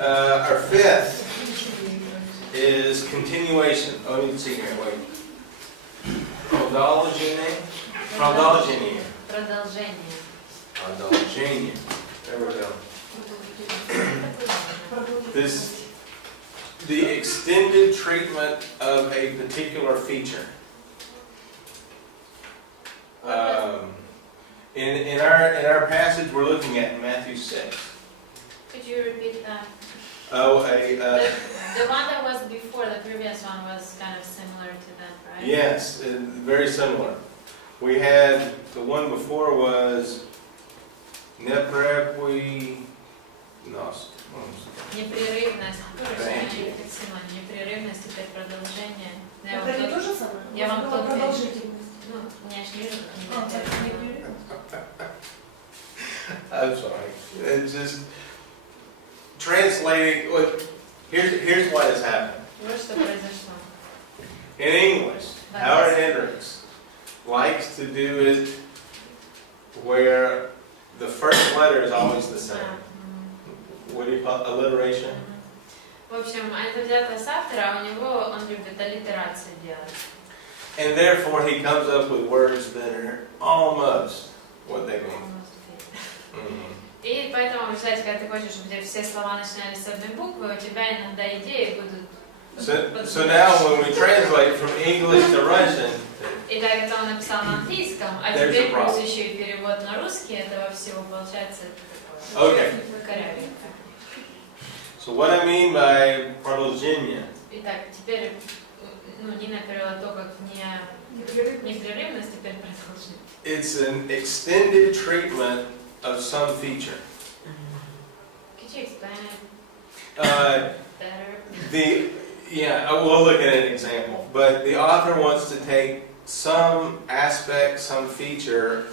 our fifth is continuation. Oh, you can see here. Wait. Продолжение. Продолжение. There we go. The extended treatment of a particular feature. In our passage, we're looking at Matthew 6. Could you repeat that? Oh, the one that was before, the previous one was kind of similar to that, right? Yes, very similar. We had, the one before was непрерывность. Непрерывность. Непрерывность, теперь продолжение. Это не то же самое? Я вам тут продолжительность. Ну, у меня же вижу. I'm sorry. It's just translating. Look, here's why this happened. Вот что произошло. In English, Howard Hendricks likes to do it where the first letter is always the same. What do you call it? Alliteration? В общем, это взято с автора, у него он любит аллитерацию делать. And therefore he comes up with words that are almost what they mean. И поэтому, представляете, когда ты хочешь, чтобы все слова начинались с одной буквы, у тебя иногда идеи будут... So now when we translate from English to Russian, и так это он написал на английском, а теперь плюс еще и перевод на русский, этого всего получается такое корявенько. So what I mean by продолжение? Итак, теперь Нина перевела то, как непрерывность, теперь продолжение. It's an extended treatment of some feature. Could you explain it better? We'll look at an example. But the author wants to take some aspect, some feature,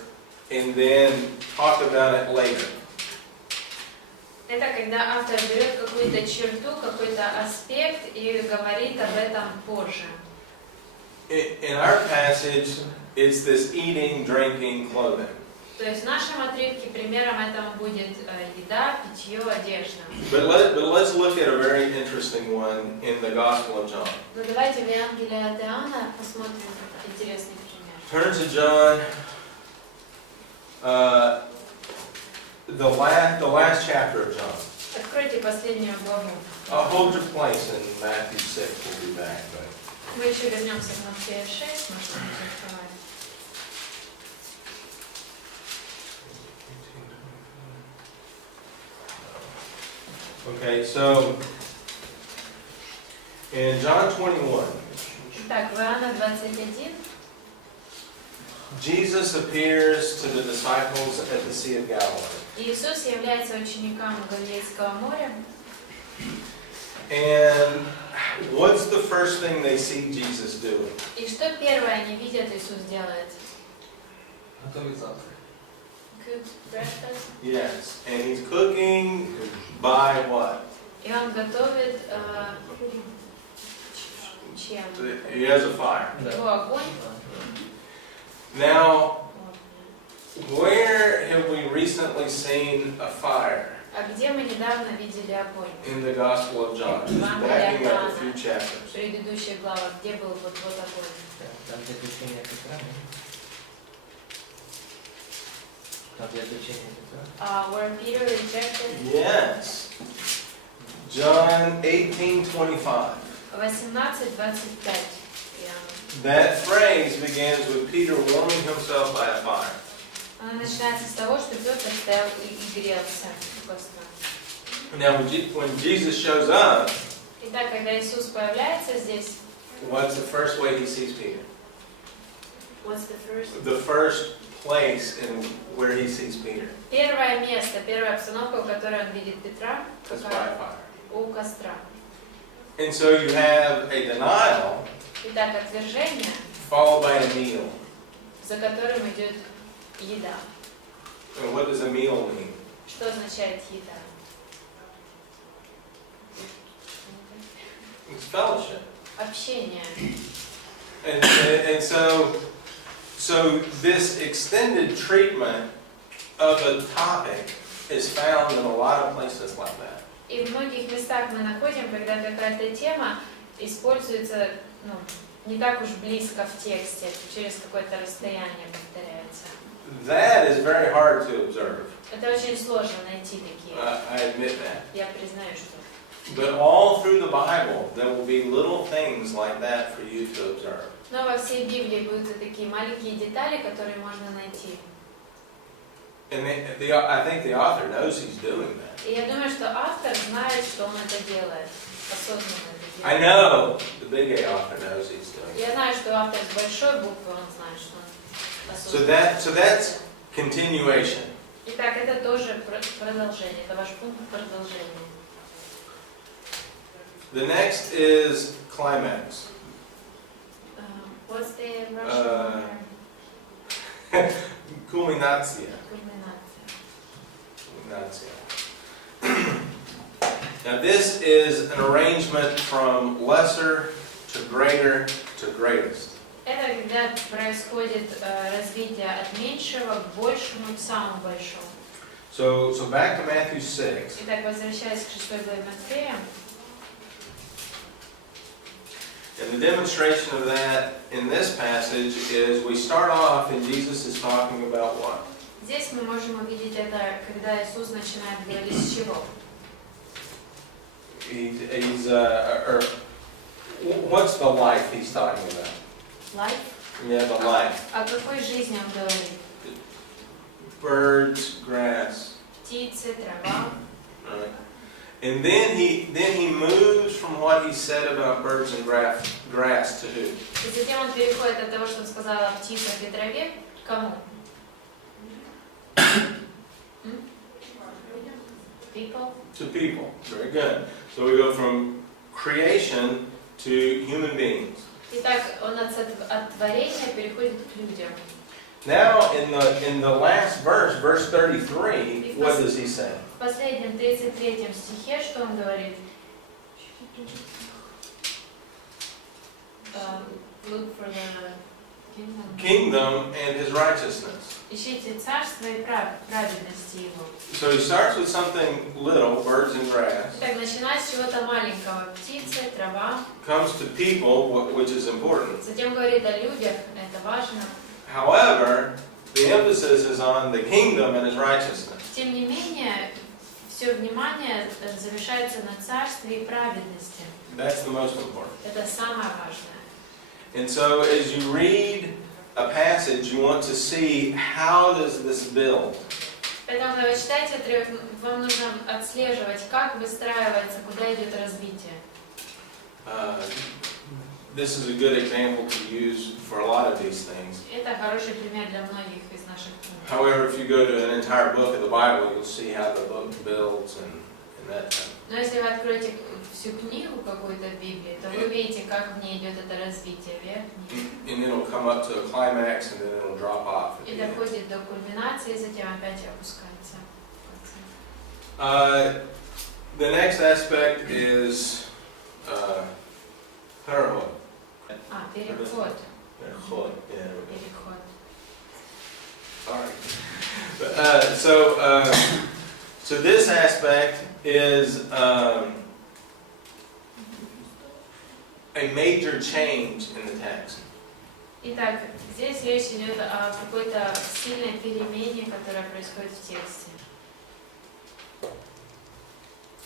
and then talk about it later. Это когда автор берет какую-то черту, какой-то аспект и говорит об этом позже. In our passage, it's this eating, drinking, clothing. То есть в нашем отрывке примером этому будет еда, питье, одежда. But let's look at a very interesting one in the Gospel of John. Ну давайте в Евангелии от Иоанна посмотрим интересный пример. Turn to John, the last chapter of John. Откройте последнюю главу. I'll hold your place in Matthew 6. We'll be back. But Мы еще вернемся к Матфея 6, может быть, открываем. Okay, so in John 21, Так, в Иоанна 21 Jesus appears to the disciples at the Sea of Galilee. Иисус является учеником Галилейского моря. And what's the first thing they see Jesus doing? И что первое они видят, Иисус делает? Готовить завтрак. Cooked breakfast. Yes, and he's cooking by what? И он готовит чем? He has a fire. Его огонь. Now, where have we recently seen a fire? А где мы недавно видели огонь? In the Gospel of John. Just backing up a few В chapters. предыдущих главах, где был вот огонь? Там заключение Петра. Там заключение Петра. Where Peter rejected. Yes. John 18:25. 18:25. That phrase begins with Peter warming himself by a fire. Она начинается с того, что Петр стоял и грелся у костра. Now, when Jesus shows up, Итак, когда Иисус появляется здесь, what's the first way he sees Peter? what's the first? The first place in where he sees Peter Первое место, первая обстановка, в которой он видит Петра, is by a fire. у костра. And so you have a denial Итак, отвержение, followed by a meal. за которым идет еда. And what does a meal mean? Что означает еда? It's fellowship. Общение. And so this extended treatment of a topic is found in a lot of places like that. И в многих местах мы находим, когда какая-то тема используется, ну, не так уж близко в тексте, через какое-то расстояние повторяется. That is very hard to observe. Это очень сложно найти такие. I admit that. Я признаю, что. But all through the Bible, there will be little things like that for you to observe. Но во всей Библии будут и такие маленькие детали, которые можно найти. And I think the author knows he's doing that. И я думаю, что автор знает, что он это делает. Осознанно это I делает. know the big A author knows he's doing it. Я знаю, что автор с большой буквы, он знает, что он осознанно. So that's continuation. Итак, это тоже продолжение, это ваш пункт продолжения. The next is climax. What's the Russian word? Culminatia. Кульминация. Now this is an arrangement from lesser to greater to greatest. Это когда происходит развитие от меньшего к большему, к самому большому. So back to Matthew 6. Итак, возвращаясь к 6 главе Матфея, And the demonstration of that in this passage is we start off and Jesus is talking about what? здесь мы можем увидеть это, когда Иисус начинает говорить с чего. What's the life he's talking about? Life? Yeah, the life. О какой жизни он говорит? Birds, grass. Птицы, трава. Right. And then he moves from what he said about birds and grass to who? И затем он переходит от того, что он сказал о птицах и траве, к кому? People? To people. Very good. So we go from creation to human beings. Итак, он от творения переходит к людям. Now in the last verse, verse 33, what does he say? В последнем 33 стихе, что он говорит? Look for the Kingdom and his righteousness. Ищите царство и праведности его. So he starts with something little, birds and grass. Итак, начинать с чего-то маленького, птицы, трава. Comes to people, which is important. Затем говорит о людях, это важно. However, the emphasis is on the kingdom and his righteousness. Тем не менее, все внимание завершается на царстве и праведности. That's the most important. Это самое важное. And so as you read a passage, you want to see how does this build. Поэтому, когда вы читаете отрывок, вам нужно отслеживать, как выстраивается, куда идет развитие. This is a good example to use for a lot of these things. Это хороший пример для многих из наших пунктов. However, if you go to an entire book of the Bible, you'll see how the book builds and that kind of. Но если вы откроете всю книгу какую-то в Библии, то вы видите, как в ней идет это развитие вверх-вниз. And it'll come up to a climax and then it'll drop off. И доходит до кульминации, затем опять опускается. The next aspect is parallel. Переход. Perihod, yeah. Переход. Sorry. So this aspect is a major change in the text. Итак, здесь речь идет о какой-то сильной перемене, которая происходит в тексте.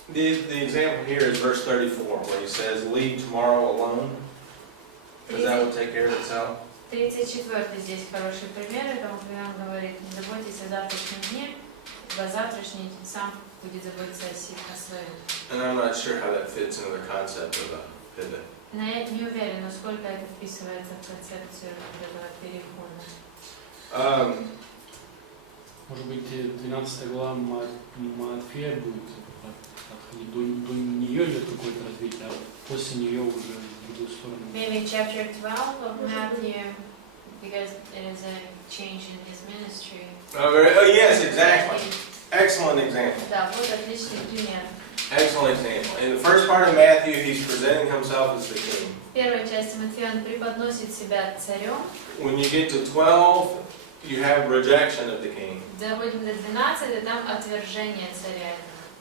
The example here is verse 34, where he says, "Leave tomorrow alone." Does that will take care of itself? 34 здесь хороший пример, это когда он говорит, не заботьтесь о завтрашнем дне, ибо завтрашний сам будет заботиться о своем. And I'm not sure how that fits into the concept of a pivot. Но я не уверен, насколько это вписывается в концепцию этого перехода. Может быть, 12 глава Матфея будет, до нее идет какое-то развитие, а после нее уже в другую сторону. Maybe chapter 12 of Matthew, because it is a change in his ministry. Oh yes, exactly. Excellent example. Да, вот отличный пример. Excellent example. In the first part of Matthew, he's presenting himself as the king. В первой части Матфея он преподносит себя царем. When you get to 12, you have rejection of the king. Доходим до 12, и там отвержение царя.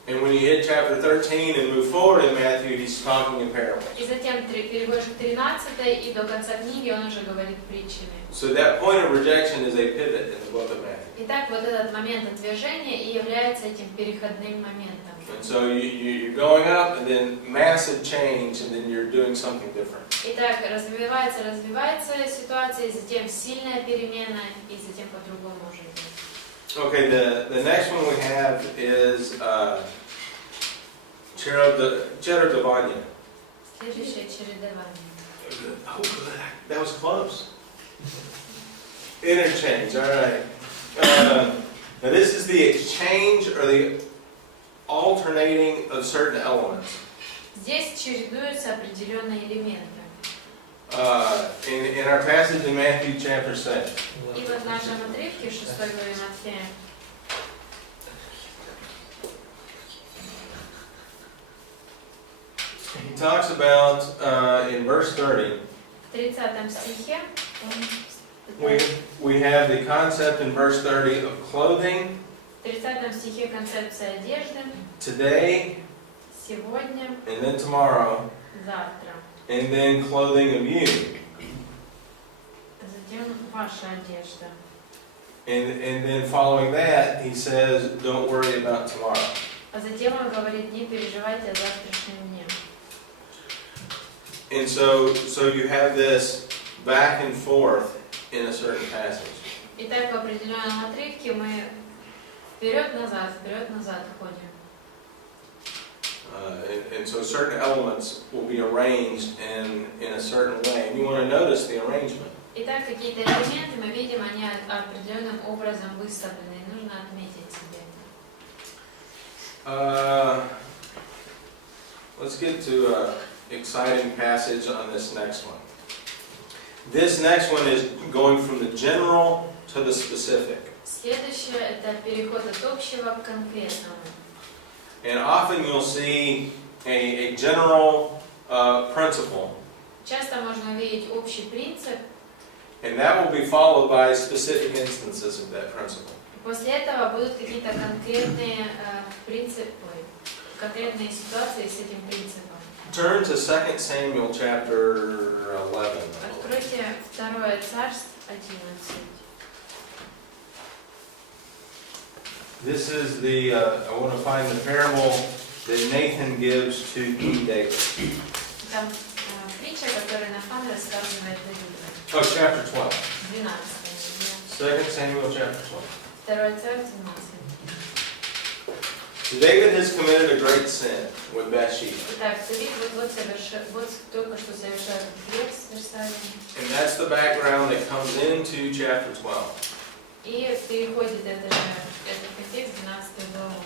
And when you hit chapter 13 and move forward in Matthew, he's talking in parables. И затем переходишь к 13 и до конца книги он уже говорит притчами. So that point of rejection is a pivot in the book of Matthew. Итак, вот этот момент отвержения и является этим переходным моментом. And so you're going up, and then massive change, and then you're doing something different. Итак, развивается ситуация, и затем сильная перемена, и затем по-другому уже идет. Okay, the next one we have is чередование. Следующее чередование. Oh, good. That was close. Interchange. All right. Now this is the exchange or the alternating of certain elements. Здесь чередуются определенные элементы. In our passage in Matthew chapter 7. И вот в нашем отрывке 6 главе Матфея. He talks about in verse 30. В 30 стихе We have the concept in verse 30 of clothing. В 30 стихе концепция одежды. Today. Сегодня. And then tomorrow. Завтра. And then clothing of you. Затем ваша одежда. And then following that, he says, don't worry about tomorrow. А затем он говорит, не переживайте о завтрашнем дне. And so you have this back and forth in a certain passage. Итак, в определенном отрывке мы вперед-назад ходим. And so certain elements will be arranged in a certain way. And you want to notice the arrangement. Итак, какие-то элементы мы видим, они определенным образом выставлены, и нужно отметить себе. Let's get to an exciting passage on this next one. This next one is going from the general to the specific. Следующее – это переход от общего к конкретному. And often you'll see a general principle. Часто можно увидеть общий принцип, And that will be followed by specific instances of that principle. после этого будут какие-то конкретные принципы, конкретные ситуации с этим принципом. Turn to 2 Samuel chapter 11. Откройте 2 Царств 11. This is I want to find the parable that Nathan gives to King David. Там притча, которую Нафан рассказывает Давиду. Oh, chapter 12. 12. 2 Samuel chapter 12. 2 Царств 12. David has committed a great sin with Bathsheba. Итак, Давид вот только что совершает грех с Версалием. And that's the background that comes into chapter 12. И переходит этот контекст в 12 главу.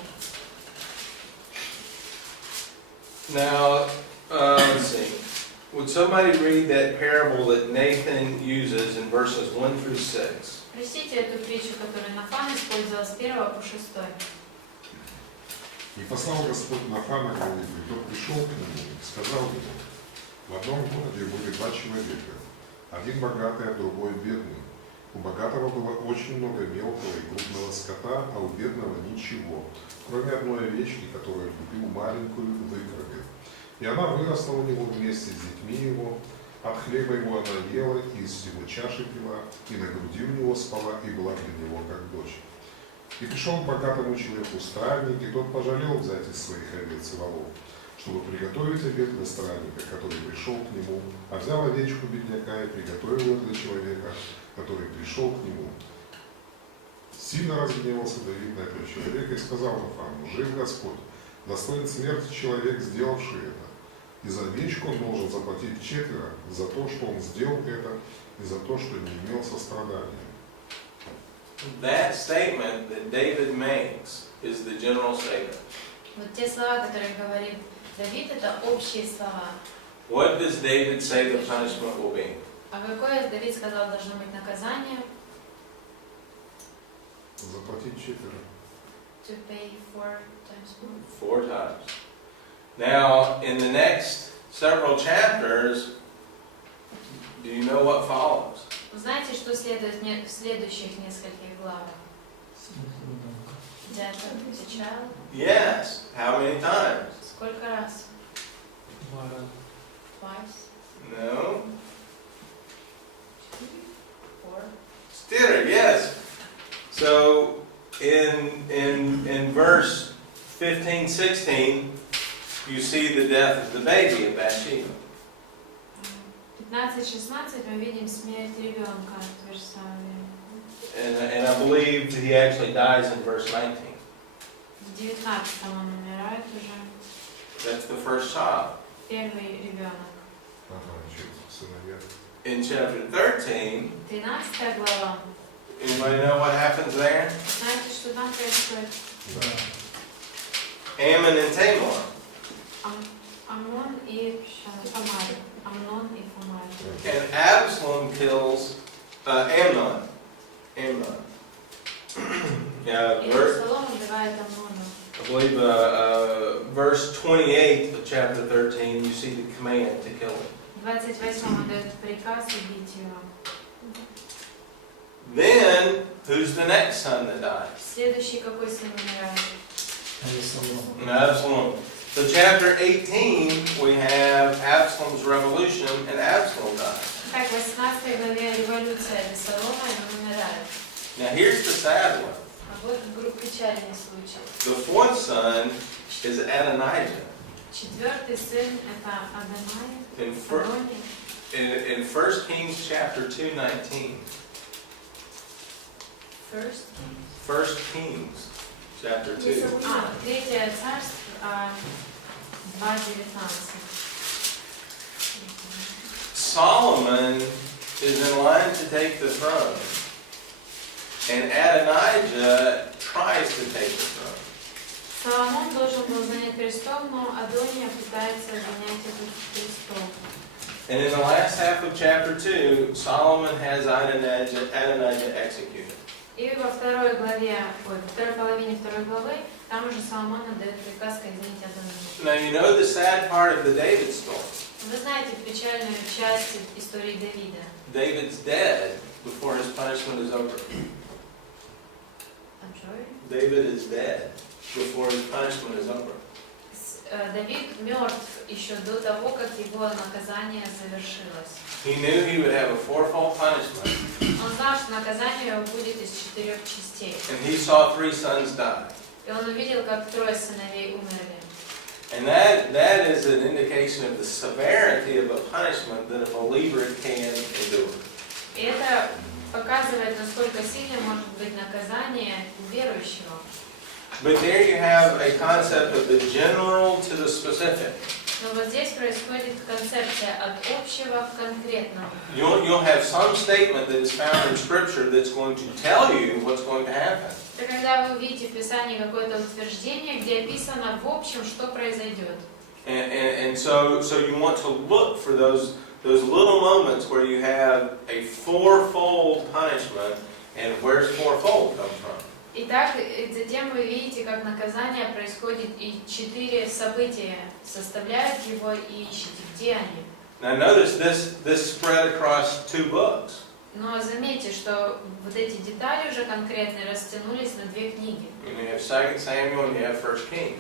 Now, let's see. Would somebody read that parable that Nathan uses in verses 1 through 6? Прочтите эту притчу, которую Нафан использовал с 1 по 6. И послал Господь Нафана, говорит, и тот пришел к нему и сказал ему, в одном городе были два человека, один богатый, а другой бедный. У богатого было очень много мелкого и крупного скота, а у бедного ничего, кроме одной овечки, которую купил маленькую в выкрове. И она выросла у него вместе с детьми его, от хлеба его она ела, и из его чаши пила, и на груди у него спала, и была для него как дочь. И пришел к богатому человеку странник, и тот пожалел взять из своих овец и волов, чтобы приготовить обед для странника, который пришел к нему, а взял овечку бедняка и приготовил ее для человека, который пришел к нему. Сильно разгневался Давид на этого человека и сказал Нафану, жив Господь, достоин смерти человек, сделавший это. И за овечку он должен заплатить 4 за то, что он сделал это, и за то, что не имел сострадания. That statement that David makes is the general statement. Вот те слова, которые говорит Давид, это общие слова. What does David say the punishment will be? А какое Давид сказал должно быть наказание? Заплатить 4. To pay 4 times more. 4 times. Now, in the next several chapters, do you know what follows? Знаете, что следует в следующих нескольких главах? Death of the child. Yes. How many times? Сколько раз? Два раза. Twice? No. 4? Stitter, yes. So in verse 15, 16, you see the death of the baby of Bathsheba. 15-16 мы видим смерть ребенка в Версавии. And I believe he actually dies in verse 19. В 19 он умирает уже. That's the first child. Первый ребенок. Сыновья. In chapter 13, 13 глава. anybody know what happens there? Знаете, что там происходит? Ammon and Tamar. Амнон и Тамар. Амнон и Тамар. And Absalom kills Amnon. Amnon. И Абсалом убивает Амнона. I believe verse 28 of chapter 13, you see the command to kill him. В 28 он дает приказ убить его. Then, who's the next son that dies? Следующий какой сын умирает? Absalom. So chapter 18, we have Absalom's revolution, and Absalom dies. Так, в 18 главе революция Абсалома, и он умирает. Now here's the sad one. А вот печальный случай. The fourth son is Adonijah. Четвертый сын это Адонай. In 1 Kings chapter 2:19. First 1 Kings chapter 2. Третье царство 2:19. Solomon is in line to take the throne. And Adonijah tries to take the throne. Соломон должен был занять престол, но Адония пытается занять этот престол. And in the last half of chapter 2, Solomon has Adonijah executed. И во второй половине второй главы, там уже Соломон отдает приказ казнить Адония. Now you know the sad part of the David story. Вы знаете печальную часть истории Давида. David's dead before his punishment is over. I'm sorry? David is dead before his punishment is over. Давид мертв еще до того, как его наказание завершилось. He knew he would have a fourfold punishment. Он знал, что наказание его будет из 4 частей. And he saw 3 sons die. И он увидел, как 3 сыновей умерли. And that is an indication of the severity of a punishment that a believer can endure. И это показывает, насколько сильным может быть наказание у верующего. But there you have a concept of the general to the specific. Но вот здесь происходит концепция от общего к конкретному. You'll have some statement that is found in Scripture that's going to tell you what's going to happen. Это когда вы увидите в Писании какое-то утверждение, где описано в общем, что произойдет. And so you want to look for those little moments where you have a fourfold punishment, and where's fourfold come from? Итак, затем вы видите, как наказание происходит, и 4 события составляют его, и ищете, где они. Now notice this spread across 2 books. Но заметьте, что вот эти детали уже конкретные растянулись на 2 книги. You have 2 Samuel and you have 1 Kings.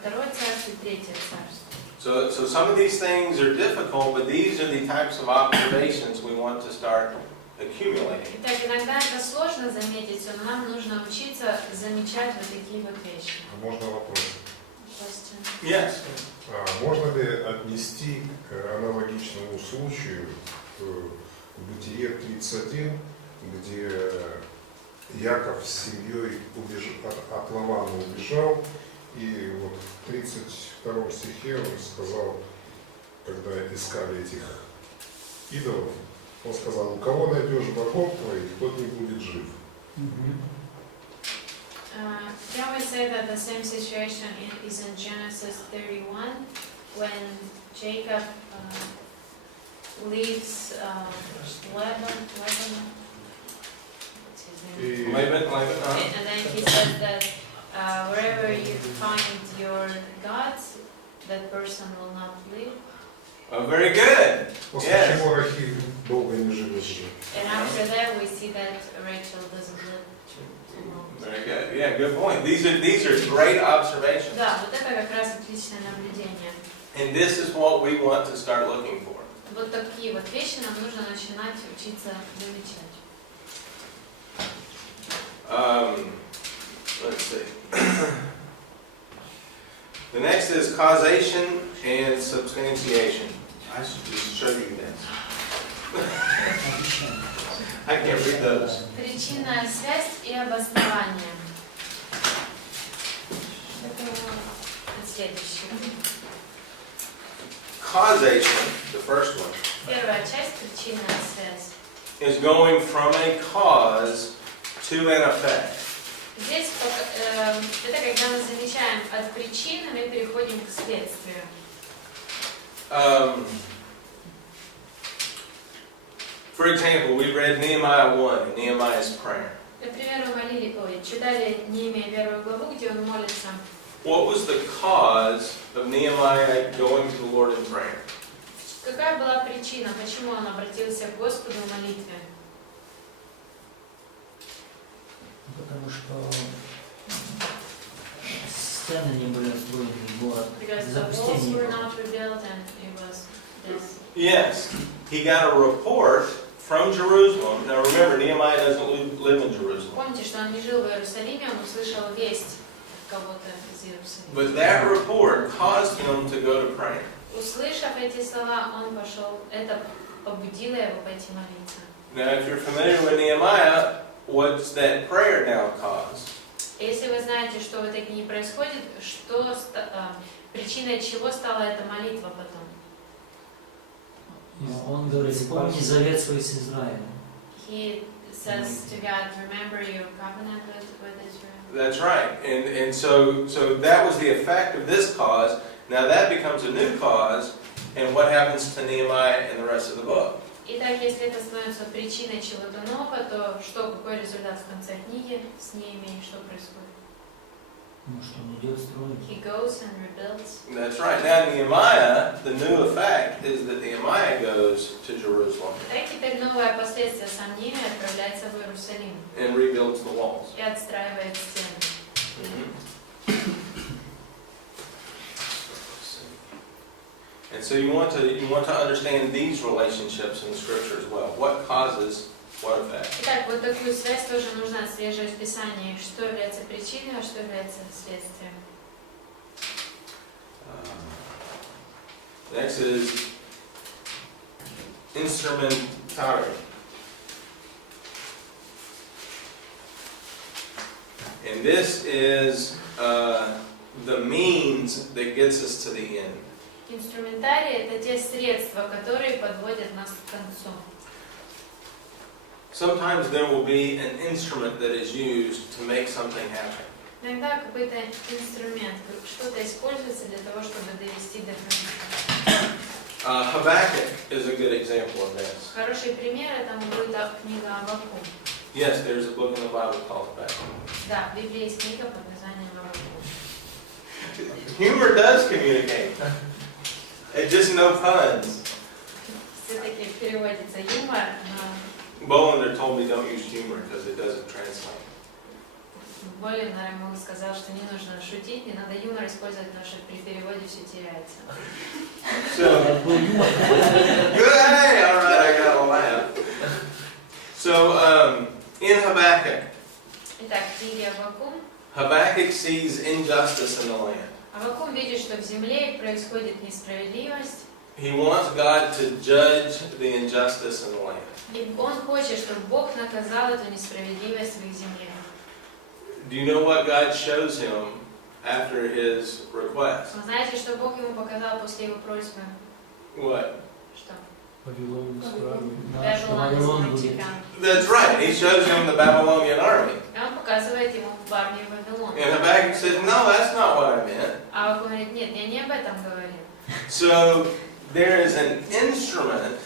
Второе царство и третье царство. So some of these things are difficult, but these are the types of observations we want to start accumulating. Итак, иногда это сложно заметить, но нам нужно учиться замечать вот такие вот вещи. Можно вопрос? Yes. Можно ли отнести к аналогичному случаю в Бытие 31, где Яков с семьей от Лавана убежал, и вот в 32 стихе он сказал, когда искали этих идолов, он сказал: у кого найдешь богов твоих, тот не будет жив. Can we say that the same situation is in Genesis 31 when Jacob leaves Laban? What's his name? Laban. And then he says that wherever you find your gods, that person will not live. Oh, very good. После Yes. чего Рахиль долго не живет. живет. And after that, we see that Rachel doesn't live too long. Very good. Yeah, good point. These are great observations. Да, вот это как раз отличное наблюдение. And this is what we want to start looking for. Вот такие вот вещи нам нужно начинать учиться замечать. Let's see. The next is causation and substantiation. I should just show you this. I can't read those. Причинная связь и обоснование. Это следующее. Causation, the first one, Первая часть — причинная связь. is going from a cause to an effect. Здесь это когда мы замечаем от причины, мы переходим к следствию. For example, we read Nehemiah 1, Nehemiah's prayer. Например, мы читали Неемия 1 главу, где он молится. What was the cause of Nehemiah going to the Lord in prayer? Какая была причина, почему он обратился к Господу в молитве? Потому что стены не были устроены, город Because the walls запустение were было. not rebuilt and it was this. Yes, he got a report from Jerusalem. Now remember, Nehemiah doesn't live in Jerusalem. Помните, что он не жил в Иерусалиме, он услышал весть от кого-то из Иерусалима. But that report caused him to go to prayer. Услышав эти слова, он пошел, это побудило его пойти молиться. Now, if you're familiar with Nehemiah, what's that prayer now cause? Если вы знаете, что в этой книге происходит, причиной чего стала эта молитва потом? Он говорит, помни завет свой с Израилем. He says to God, remember your covenant with Israel. That's right. And so that was the effect of this cause. Now that becomes a new cause, and what happens to Nehemiah and the rest of the book? Итак, если это становится причиной чего-то нового, то что, какой результат в конце книги с ними, что происходит? Ну что, он идет строить. He goes and rebuilds. That's right. Now Nehemiah, the new effect is that Nehemiah goes to Jerusalem Так теперь новое последствие, сам Неемия отправляется в Иерусалим and rebuilds the walls. и отстраивает стены. And so you want to understand these relationships in the Scripture as well. What causes what effect? Итак, вот такую связь тоже нужно отслеживать в Писании, что является причиной, а что является следствием. Next is instrumentality. And this is the means that gets us to the end. Инструментарий — это те средства, которые подводят нас к концу. Sometimes there will be an instrument that is used to make something happen. Иногда какой-то инструмент, что-то используется для того, чтобы довести до конца. Habakkuk is a good example of this. Хороший пример этому будет книга Аввакум. Yes, there's a book in the Bible called Habakkuk. Да, в Библии есть книга под названием Аввакум. Humor does communicate. It just no puns. Все-таки переводится юмор, но Bolander told me don't use humor because it doesn't translate. Боллинер ему сказал, что не нужно шутить, не надо юмор использовать, потому что при переводе все теряется. So, good, hey, all right, I got a laugh. So, in Habakkuk, Итак, в книге Аввакум. Habakkuk sees injustice in the land. Аввакум видит, что в земле происходит несправедливость, He wants God to judge the injustice in the land. и он хочет, чтобы Бог наказал эту несправедливость в их земле. Do you know what God shows him after his request? Вы знаете, что Бог ему показал после его просьбы? What? Что? Вавилон исправил. Babylon is mighty. That's right. He shows him the Babylonian army. И он показывает ему армию Вавилона. And Habakkuk says, no, that's not what I meant. А он говорит, нет, я не об этом говорил. So there is an instrument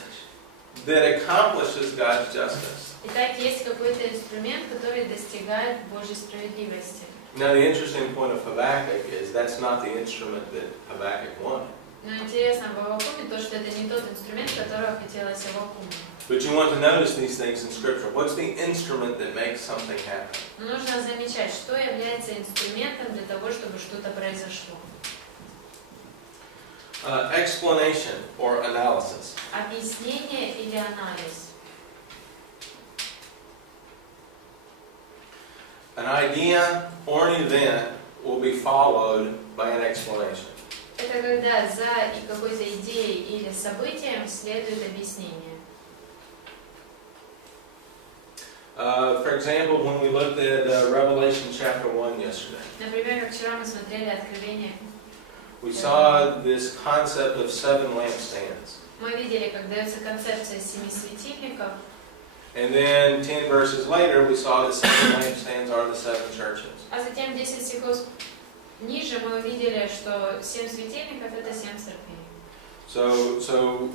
that accomplishes God's justice. Итак, есть какой-то инструмент, который достигает Божьей справедливости. Now the interesting point of Habakkuk is that's not the instrument that Habakkuk wanted. Но интересно в Аввакуме то, что это не тот инструмент, которого хотелось Аввакуму. But you want to notice these things in Scripture. What's the instrument that makes something happen? Но нужно замечать, что является инструментом для того, чтобы что-то произошло. Explanation or analysis. Объяснение или анализ. An idea or an event will be followed by an explanation. Это когда за какой-то идеей или событием следует объяснение. For example, when we looked at Revelation chapter 1 yesterday, Например, как вчера мы смотрели Откровение, we saw this concept of 7 lampstands. мы видели, как дается концепция 7 светильников, And then 10 verses later, we saw that 7 lampstands are the 7 churches. а затем 10 стихов ниже мы увидели, что 7 светильников — это 7 церквей. So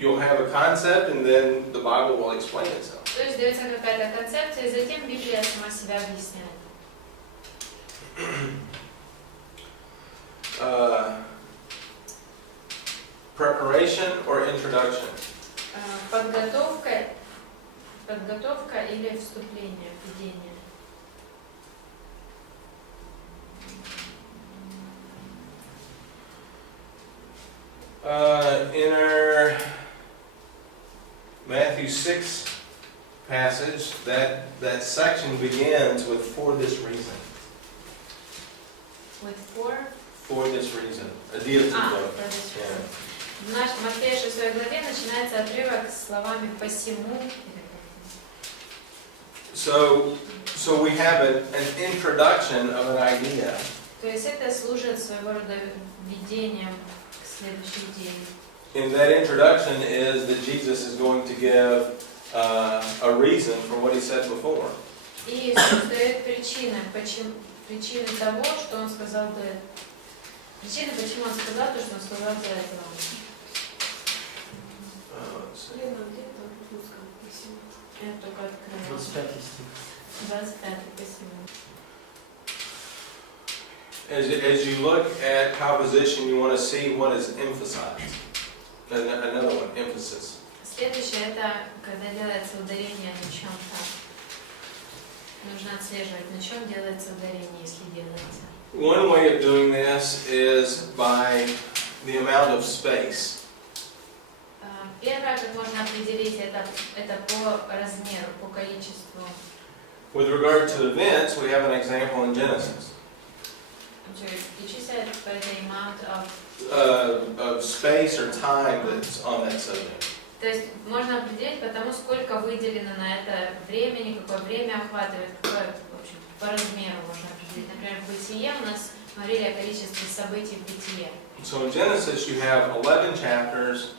you'll have a concept and then the Bible will explain itself. То есть дается какая-то концепция, и затем Библия сама себя объясняет. Preparation or introduction. Подготовка или вступление, введение. In our Matthew 6 passage, that section begins with "for this reason." With four. For this reason. A deal to go. For this reason. В нашей Матфея 6 главе начинается отрывок словами «посему». So we have an introduction of an idea. То есть это служит своего рода введением к следующей идее. And that introduction is that Jesus is going to give a reason for what he said before. И Иисус дает причины того, что он сказал до этого. Причины, почему он сказал то, что он сказал до этого. Лена, где там в русском написано? Это только открываю. 25 стих. 25 посему. As you look at composition, you want to see what is emphasized. Another one, emphasis. Следующее — это когда делается ударение на чем-то. Нужно отслеживать, на чем делается ударение, если делается. One way of doing this is by the amount of space. Первое, как можно определить, это по размеру, по количеству. With regard to events, we have an example in Genesis. Did you say by the amount of... Of space or time that's on that subject. То есть можно определить по тому, сколько выделено на это времени, какое время охватывает, какое, в общем, по размеру можно определить. Например, в Бытие у нас говорили о количестве событий в Бытие. So in Genesis, you have 11 chapters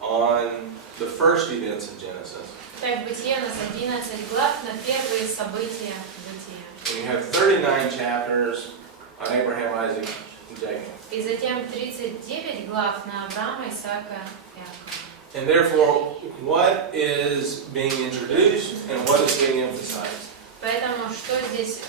on the first events of Genesis. Так, в Бытие у нас 11 глав на первые события Бытия. And you have 39 chapters on Abraham, Isaac, and Jacob. И затем 39 глав на Авраама, Исаака, Иакова. And therefore, what is being introduced and what is being emphasized? Поэтому что здесь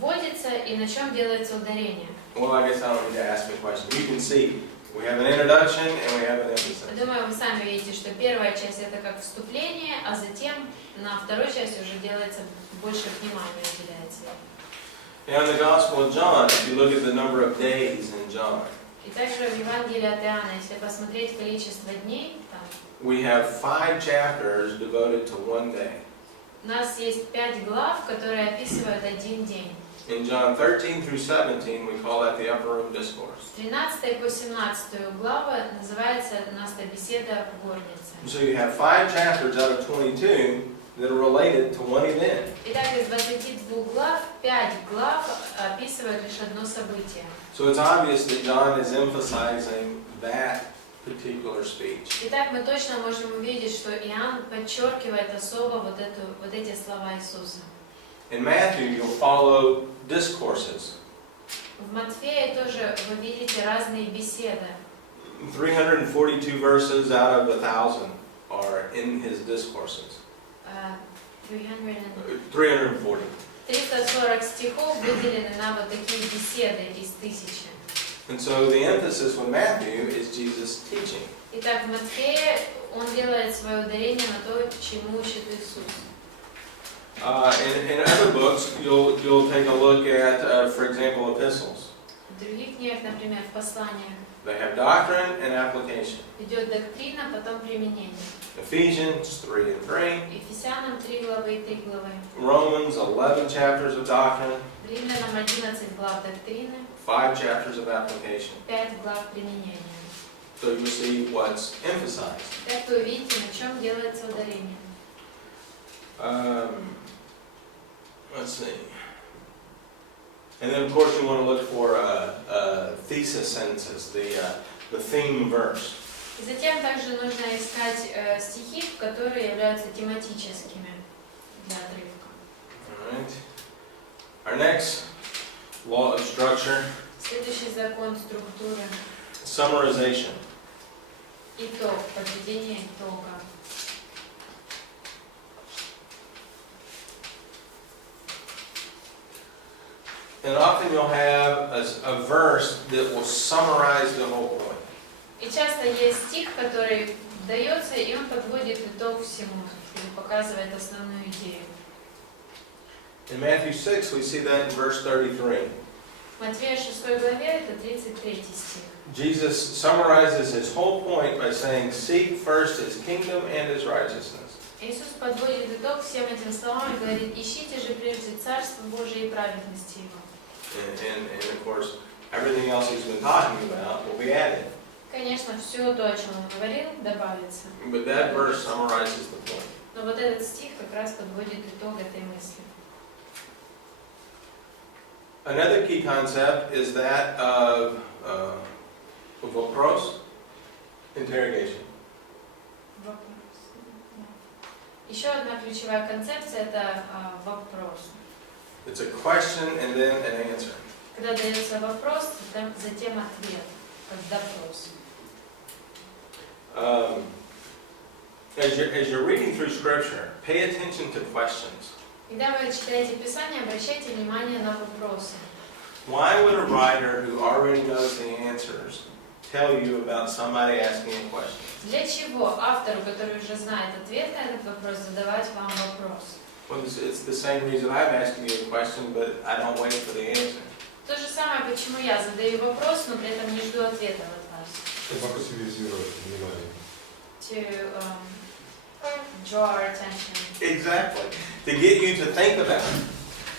вводится и на чем делается ударение? Well, I guess I don't need to ask the question. You can see we have an introduction and we have an emphasis. Думаю, вы сами видите, что первая часть это как вступление, а затем на второй части уже делается больше внимания уделяется. Now in the Gospel of John, if you look at the number of days in John, И также в Евангелии от Иоанна, если посмотреть количество дней, там, we have 5 chapters devoted to one day. у нас есть 5 глав, которые описывают один день. In John 13 through 17, we call that the upper room discourse. С 13 по 17 глава называется у нас эта беседа в горнице. So you have 5 chapters out of 22 that are related to one event. Итак, из 22 глав, 5 глав описывают лишь одно событие. So it's obvious that John is emphasizing that particular speech. Итак, мы точно можем увидеть, что Иоанн подчеркивает особо вот эти слова Иисуса. In Matthew, you'll follow discourses. В Матфея тоже вы видите разные беседы. 342 verses out of 1,000 are in his discourses. 340. 340 стихов выделены на вот такие беседы из 1000. And so the emphasis with Matthew is Jesus' teaching. Итак, в Матфея он делает свое ударение на то, чему учит Иисус. In other books, you'll take a look at, for example, epistles. В других книгах, например, в посланиях, They have doctrine and application. идет доктрина, потом применение. Ephesians 3 and 3. Ефесянам 3 главы и 3 главы. Romans 11 chapters of doctrine. Римлянам 11 глав доктрины, 5 chapters of application. 5 глав применения. So you see what's emphasized. Так вы увидите, на чем делается ударение. Let's see. And then, of course, you want to look for thesis sentences, the theme verse. И затем также нужно искать стихи, которые являются тематическими для отрывка. All right. Our next law of structure, Следующий закон структуры. summarization. Итог, подведение итога. And often you'll have a verse that will summarize the whole point. И часто есть стих, который дается, и он подводит итог всему, или показывает основную идею. In Matthew 6, we see that in verse 33. В Матфея 6 главе это 33 стих. Jesus summarizes his whole point by saying, "Seek first his kingdom and his righteousness." Иисус подводит итог всем этим словам и говорит: ищите же прежде Царство Божие и праведности Его. And of course, everything else he's been talking about will be added. Конечно, все то, о чем он говорил, добавится. But that verse summarizes the point. Но вот этот стих как раз подводит итог этой мысли. Another key concept is that of вопрос, interrogation. Еще одна ключевая концепция – это вопрос. It's a question and then an answer. Когда дается вопрос, затем ответ, как допрос. As you're reading through Scripture, pay attention to questions. Когда вы читаете Писание, обращайте внимание на вопросы. Why would a writer who already knows the answers tell you about somebody asking a question? Для чего автору, который уже знает ответ на этот вопрос, задавать вам вопрос? Well, it's the same reason I'm asking you a question, but I don't wait for the answer. То же самое, почему я задаю вопрос, но при этом не жду ответа от вас. Чтобы активизировать внимание. To draw our attention. Exactly. To get you to think about it.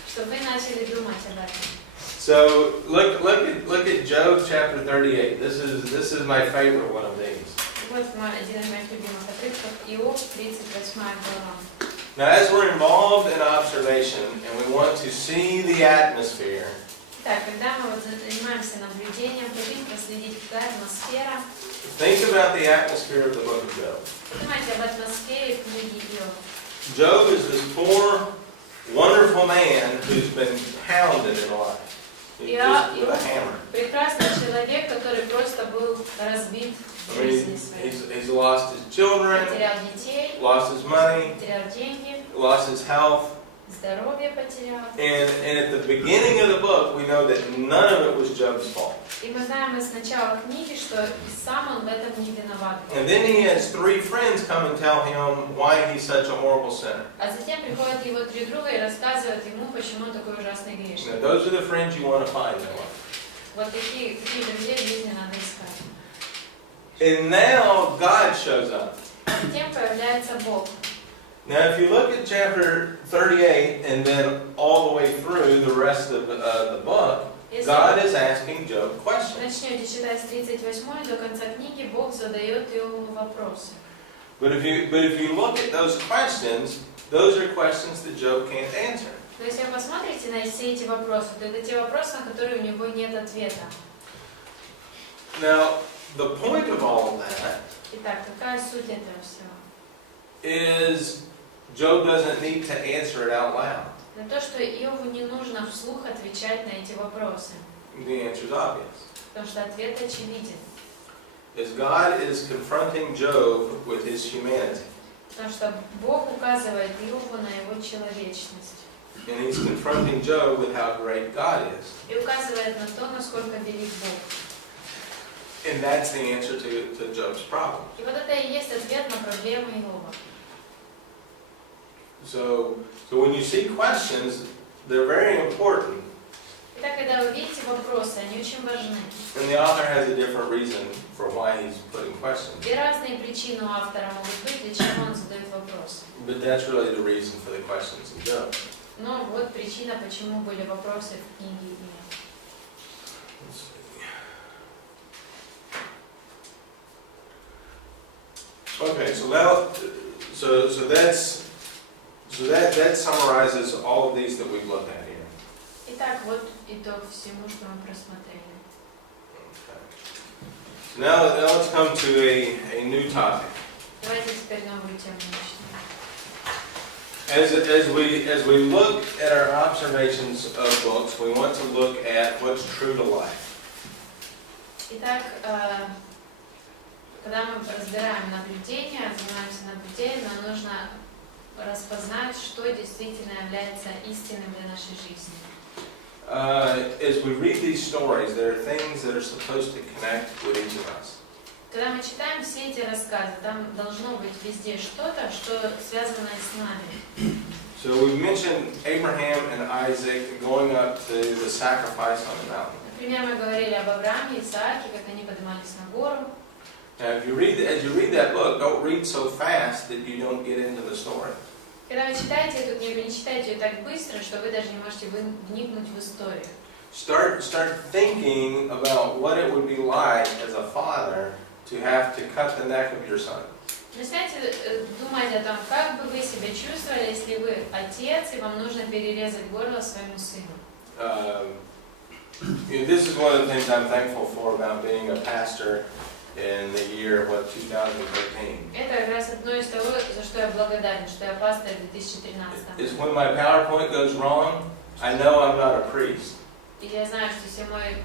Чтобы вы начали думать об этом. So look at Job chapter 38. This is my favorite one of these. Вот один из моих любимых отрывков, Иов, 38 глава. Now, as we're involved in observation and we want to see the atmosphere, Так, когда мы вот занимаемся наблюдением, хотим проследить, какая атмосфера, think about the atmosphere of the book of Job. подумайте об атмосфере книги Иова. Job is this poor, wonderful man who's been pounded in life. Just with a hammer. Прекрасный человек, который просто был разбит в жизни своей. He's lost his children, Потерял детей, lost his money, потерял деньги, lost his health. здоровье потерял. And at the beginning of the book, we know that none of it was Job's fault. И мы знаем из начала книги, что сам он в этом не виноват. And then he has 3 friends come and tell him why he's such a horrible sinner. А затем приходят его 3 друга и рассказывают ему, почему он такой ужасный Now, грешник. those are the friends you want to find in life. Вот такие друзей в жизни надо искать. And now God shows up. Затем появляется Бог. Now, if you look at chapter 38 and then all the way through the rest of the book, Если God is asking Job questions. начнете читать с 38 до конца книги, Бог задает Иову вопросы. But if you look at those are questions that Job can't answer. Но если вы посмотрите на все эти вопросы, то это те вопросы, на которые у него нет ответа. Now, the point of all of that Итак, какая суть этого всего? is Job doesn't need to answer it out loud. На то, что Иову не нужно вслух отвечать на эти вопросы, The answer is obvious. потому что ответ очевиден. As God is confronting Job with his humanity, Потому что Бог указывает Иову на его человечность. and he's confronting Job with how great God is. И указывает на то, насколько велик Бог. And that's the answer to Job's problem. И вот это и есть ответ на проблемы Иова. So when you see questions, they're very important. Итак, когда вы видите вопросы, они очень важны. And the author has a different reason for why he's putting questions. И разные причины у автора могут быть, для чего он задает вопросы. But that's really the reason for the questions in Job. Но вот причина, почему были вопросы в книге Иова. Let's see. Okay, so now, that summarizes all of these that we've looked at here. Итак, вот итог всему, что мы просмотрели. Okay. So now let's come to a new topic. Давайте теперь новую тему начнем. As we look at our observations of books, we want to look at what's true to life. Итак, когда мы разбираем наблюдения, занимаемся наблюдением, нам нужно распознать, что действительно является истинным для нашей жизни. As we read these stories, there are things that are supposed to connect with each of us. Когда мы читаем все эти рассказы, там должно быть везде что-то, что связано с нами. So we mentioned Abraham and Isaac going up to the sacrifice on the mountain. Например, мы говорили об Аврааме и Исааке, как они поднимались на гору. Now, as you read that book, don't read so fast that you don't get into the story. Когда вы читаете эту книгу, не читайте ее так быстро, что вы даже не можете вникнуть в историю. Start thinking about what it would be like as a father to have to cut the neck of your son. Начинайте думать о том, как бы вы себя чувствовали, если вы отец, и вам нужно перерезать горло своему сыну. This is one of the things I'm thankful for about being a pastor in the year, 2013. Это как раз одно из того, за что я благодарен, что я пастор в 2013. Is when my PowerPoint goes wrong, I know I'm not a priest. И я знаю, что если мой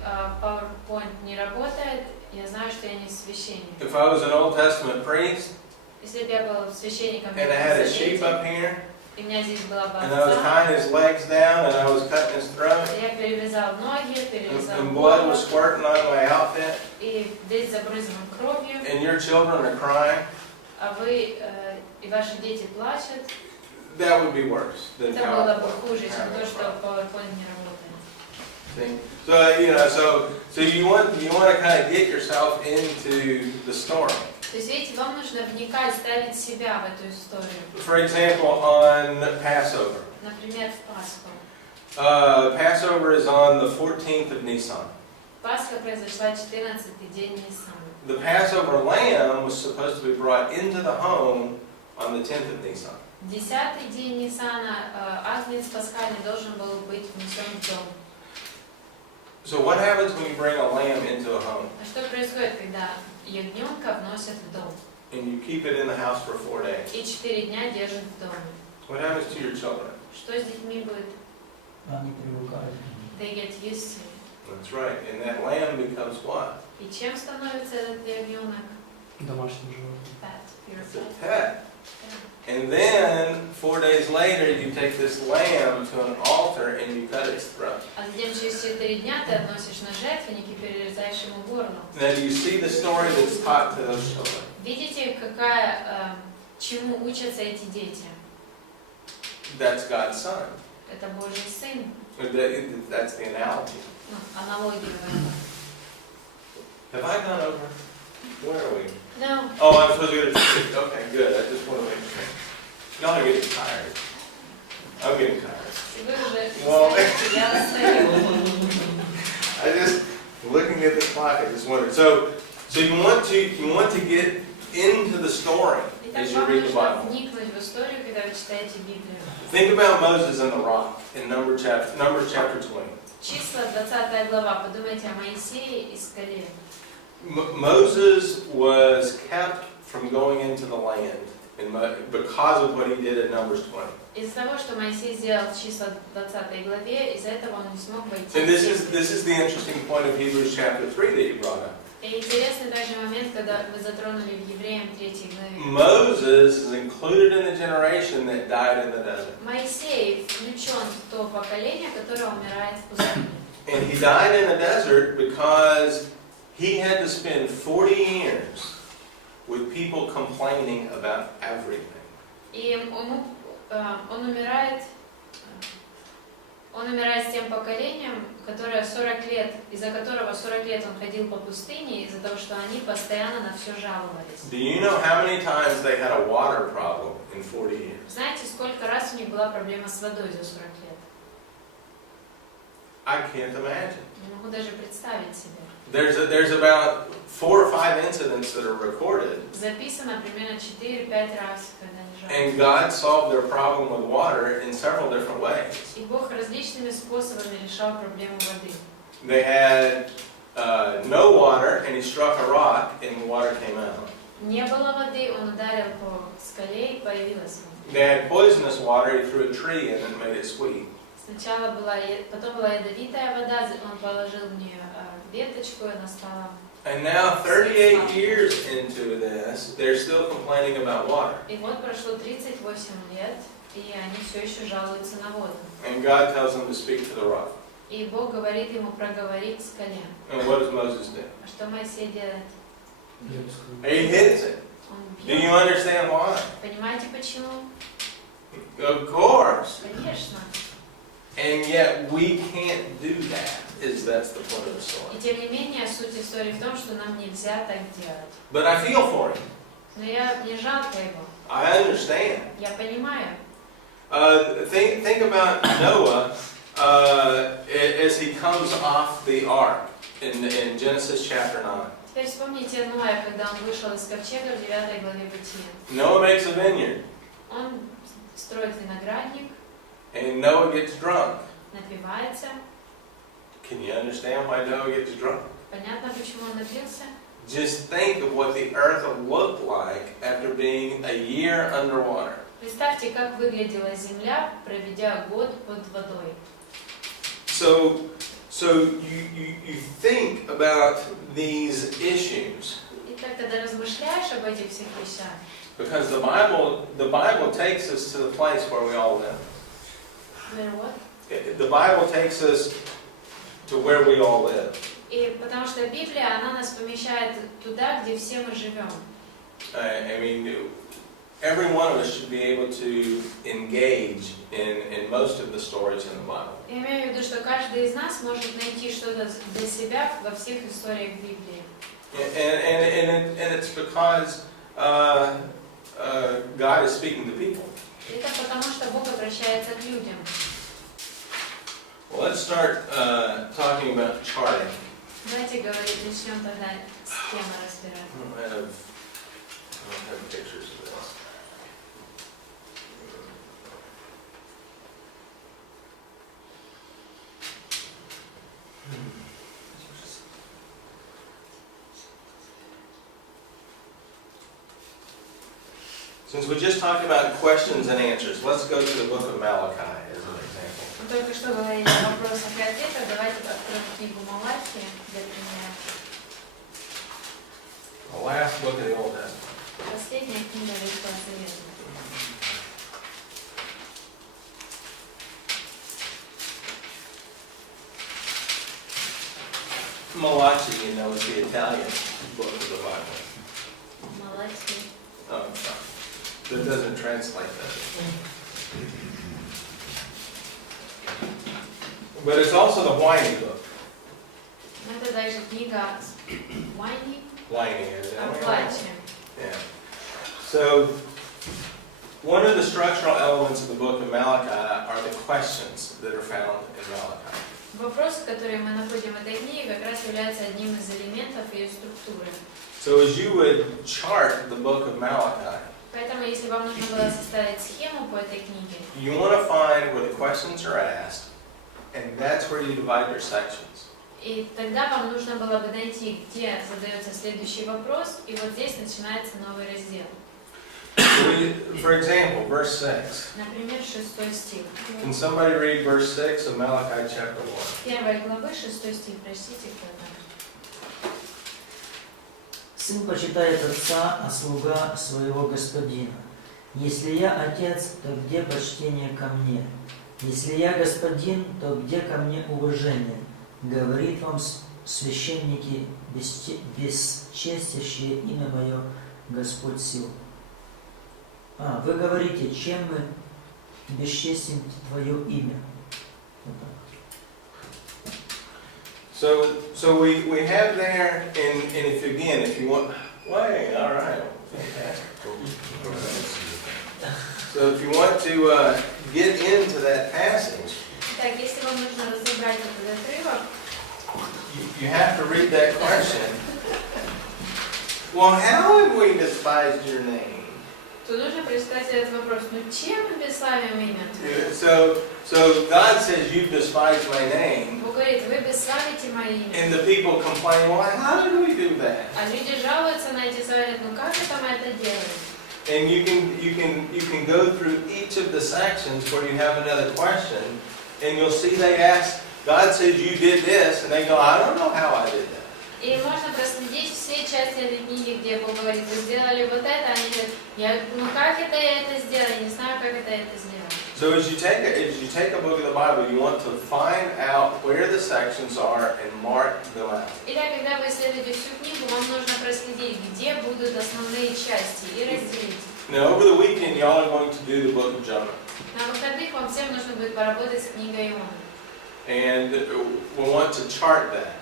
PowerPoint не работает, я знаю, что я не священник. If I was an Old Testament priest, Если бы я был священником, and I had a sheep up here, и у меня здесь была бы and I was овца, tying his legs down, and I was cutting his throat, я перевязал ноги, перевязал and blood горло, was squirting on my outfit, и весь забрызган кровью, and your children are crying, а вы и ваши дети плачут, that would be worse than это было бы PowerPoint. хуже, чем то, что PowerPoint не работает. See? So you want to kind of get yourself into the story. То есть, видите, вам нужно вникать, ставить себя в эту историю. For example, on Passover. Например, в Пасху. Passover is on the 14th of Nisan. Пасха произошла 14-й день Ниссана. The Passover lamb was supposed to be brought into the home on the 10th of Nisan. 10-й день Ниссана агнец пасхальный должен был быть внесен в дом. So what happens when you bring a lamb into a home А что происходит, когда ягненка вносят в дом and you keep it in the house for 4 days? и 4 дня держат в доме? What happens to your children? Что с детьми будет? Они привыкают. They get used to it. That's right. And that lamb becomes what? И чем становится этот ягненок? Домашнее животное. Pet. Your It's a pet. pet. Yeah. And then 4 days later, you take this lamb to an altar and you cut its throat. А затем через 4 дня ты относишь на жертвенник и перерезаешь ему горло. Now, do you see the story that's taught to those children? Видите, чему учатся эти дети? That's God's son. Это Божий сын. That's the analogy. Ну, аналогия в этом. Have I gone over? Where are we? No. Oh, I'm supposed to go to. Okay, good. I just want to make sure. Y'all are getting tired. I'm getting tired. И вы уже Well, знаете, я устаю. I just looking at the clock. I just wondered. So you want to get into the story Итак, as you вам read the нужно Bible. вникнуть в историю, когда вы читаете Библию. Think about Moses and the rock in Numbers chapter 20. Числа, 20 глава. Подумайте о Моисее и скале. Moses was kept from going into the land because of what he did in Numbers 20. Из-за того, что Моисей сделал в числа 20 главе, из-за этого он не смог войти. And this is the interesting point of Hebrews chapter 3 that you brought up. И интересный также момент, когда вы затронули в Евреям 3 главе. Moses is included in the generation that died in the desert. Моисей включен в то поколение, которое умирает в пустыне. And he died in the desert because he had to spend 40 years with people complaining about everything. И он умирает с тем поколением, которое 40 лет, из-за которого 40 лет он ходил по пустыне, из-за того, что они постоянно на все жаловались. Do you know how many times they had a water problem in 40 years? Знаете, сколько раз у них была проблема с водой за 40 лет? I can't imagine. Не могу даже представить себе. There's about 4 or 5 incidents that are recorded. Записано примерно 4-5 раз, когда они жаловались. And God solved their problem with water in several different ways. И Бог различными способами решал проблему воды. They had no water, and he struck a rock, and water came out. Не было воды, он ударил по скале и появилась вода. They had poisonous water, he threw a tree in and made it sweet. Сначала потом была ядовитая вода, он положил в нее веточку, и она стала. And now, 38 years into this, they're still complaining about water. И вот прошло 38 лет, и они все еще жалуются на воду. And God tells them to speak to the rock. И Бог говорит ему проговорить скале. And what does Moses do? А что Моисей делает? He hits it. Он Do you бьет. understand why? Понимаете почему? Of course. Конечно. And yet we can't do that. That's the point of the story. И тем не менее, суть истории в том, что нам нельзя так делать. But I feel for him. Но мне жалко его. I understand. Я понимаю. Think about Noah as he comes off the ark in Genesis chapter 9. Теперь вспомните Ноя, когда он вышел из ковчега в 9 главе Бытия. Noah makes a vineyard, Он строит виноградник, and Noah gets drunk. напивается. Can you understand why Noah gets drunk? Понятно, почему он напился? Just think of what the earth looked like after being a year underwater. Представьте, как выглядела земля, проведя год под водой. So you think about these issues И так, когда размышляешь об этих всех вещах, because the Bible takes us to the place where we all live. The Bible takes us to where we all live. И потому что Библия, она нас помещает туда, где все мы живем. I mean, every one of us should be able to engage in most of the stories in the Bible. Я имею в виду, что каждый из нас может найти что-то для себя во всех историях Библии. And it's because God is speaking to people. Это потому, что Бог обращается к людям. Well, let's start talking about charting. Давайте говорить, начнем тогда схемы разбирать. I don't have pictures of this. Since we just talked about questions and answers, let's go to the book of Malachi as an example. Мы только что говорили о вопросах и ответах. Давайте откроем книгу Малахии для примера. The last book of the Old Testament. Последняя книга Ветхого Завета. Malachi, you know, is the Italian book of the Bible. Малахия. Oh, I'm sorry. That doesn't translate that. But it's also the whiny book. Это также книга Whiny Whiny is о плаче. Yeah. So, one of the structural elements of the book of Malachi are the questions that are found in Malachi. Вопросы, которые мы находим в этой книге, как раз являются одним из элементов ее структуры. So as you would chart the book of Malachi, Поэтому, если вам нужно было составить схему по этой книге, you want to find where the questions are asked, and that's where you divide your sections. и тогда вам нужно было бы найти, где задается следующий вопрос, и вот здесь начинается новый раздел. For example, verse 6. Например, 6 стих. Can somebody read verse 6 of Malachi chapter 1? 1 главы, 6 стих, прочтите кто-то. Сын почитает отца, а слуга своего господина. Если я отец, то где почтение ко мне? Если я господин, то где ко мне уважение? Говорит вам священники, бесчестящие имя Мое, Господь сил. Вы говорите, чем мы бесчестим Твое имя? Вот так. So we have there, and if you want, way, all right, fantastic. So if you want to get into that passage, Так, если вам нужно разобрать этот отрывок, you have to read that question. Well, how have we despised your name? то нужно предсказать этот вопрос. Ну чем мы бесславим имя Твое? So God says you've despised my name, Бог говорит, вы бесславите мое имя. and the people complain, well, how did we do that? А люди жалуются на эти слова, говорят, ну как это мы это делаем? And you can go through each of the sections where you have another question, and you'll see they ask, God says you did this, and they go, I don't know how I did that. И можно проследить все части этой книги, где Бог говорит, вы сделали вот это, они говорят, ну как это я это сделала, я не знаю, как это я это сделала. So as you take a book of the Bible, you want to find out where the sections are and mark them out. Итак, когда вы исследуете всю книгу, вам нужно проследить, где будут основные части, и разделить. Now over the weekend, y'all are going to do the book of Jonah. На выходных вам всем нужно будет поработать с книгой Иона. And we'll want to chart that.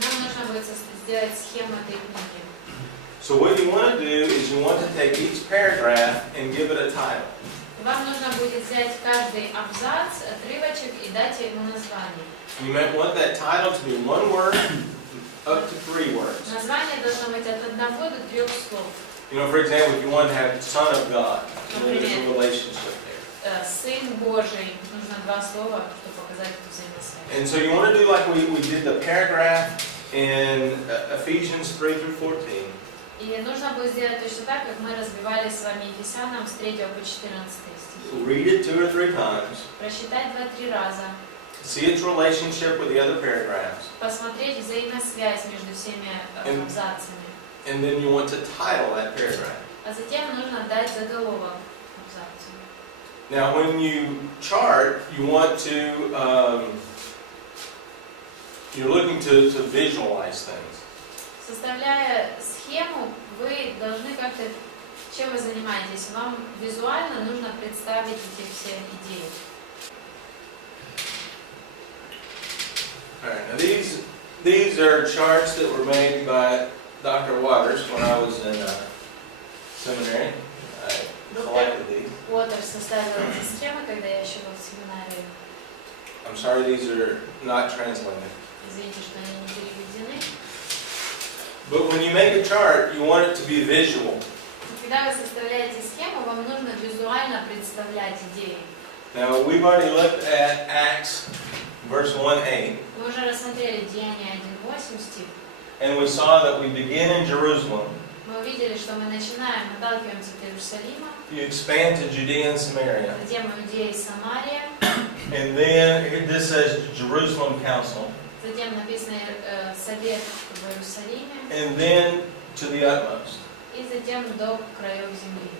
Нам нужно будет сделать схему этой книги. So what you want to do is you want to take each paragraph and give it a title. Вам нужно будет взять каждый абзац, отрывочек и дать ему название. You might want that title to be one word up to 3 words. Название должно быть от 1 до 3 слов. You know, for example, if you want to have Son of God, there's a relationship there. Сын Божий. Нужно 2 слова, чтобы показать эту взаимосвязь. And so you want to do like we did the paragraph in Ephesians 3 through 14. И нужно будет сделать точно так, как мы разбивали с вами Ефесянам с 3 по 14 стихи. Read it 2 or 3 times. Прочитать 2-3 раза. See its relationship with the other paragraphs. Посмотреть взаимосвязь между всеми абзацами. And then you want to title that paragraph. А затем нужно дать заголовок абзацу. Now when you chart, you want to, you're looking to visualize things. Составляя схему, вы должны как-то, чем вы занимаетесь, вам визуально нужно представить эти все идеи. All right, now these are charts that were made by Dr. Waters when I was in seminary. I collected these. Уотерс составил эти схемы, когда я еще был в семинарии. I'm sorry these are not translated. Извините, что они не переведены. But when you make a chart, you want it to be visual. Когда вы составляете схему, вам нужно визуально представлять идеи. Now we've already looked at Acts verse 1:8. Мы уже рассмотрели Деяния 1:8 стих. And we saw that we begin in Jerusalem. Мы увидели, что мы начинаем, отталкиваемся от Иерусалима, You expand to Judea and Samaria. затем Иудея и Самария, And then this says Jerusalem Council. затем написано Совет в Иерусалиме, And then to the utmost. и затем до краев земли.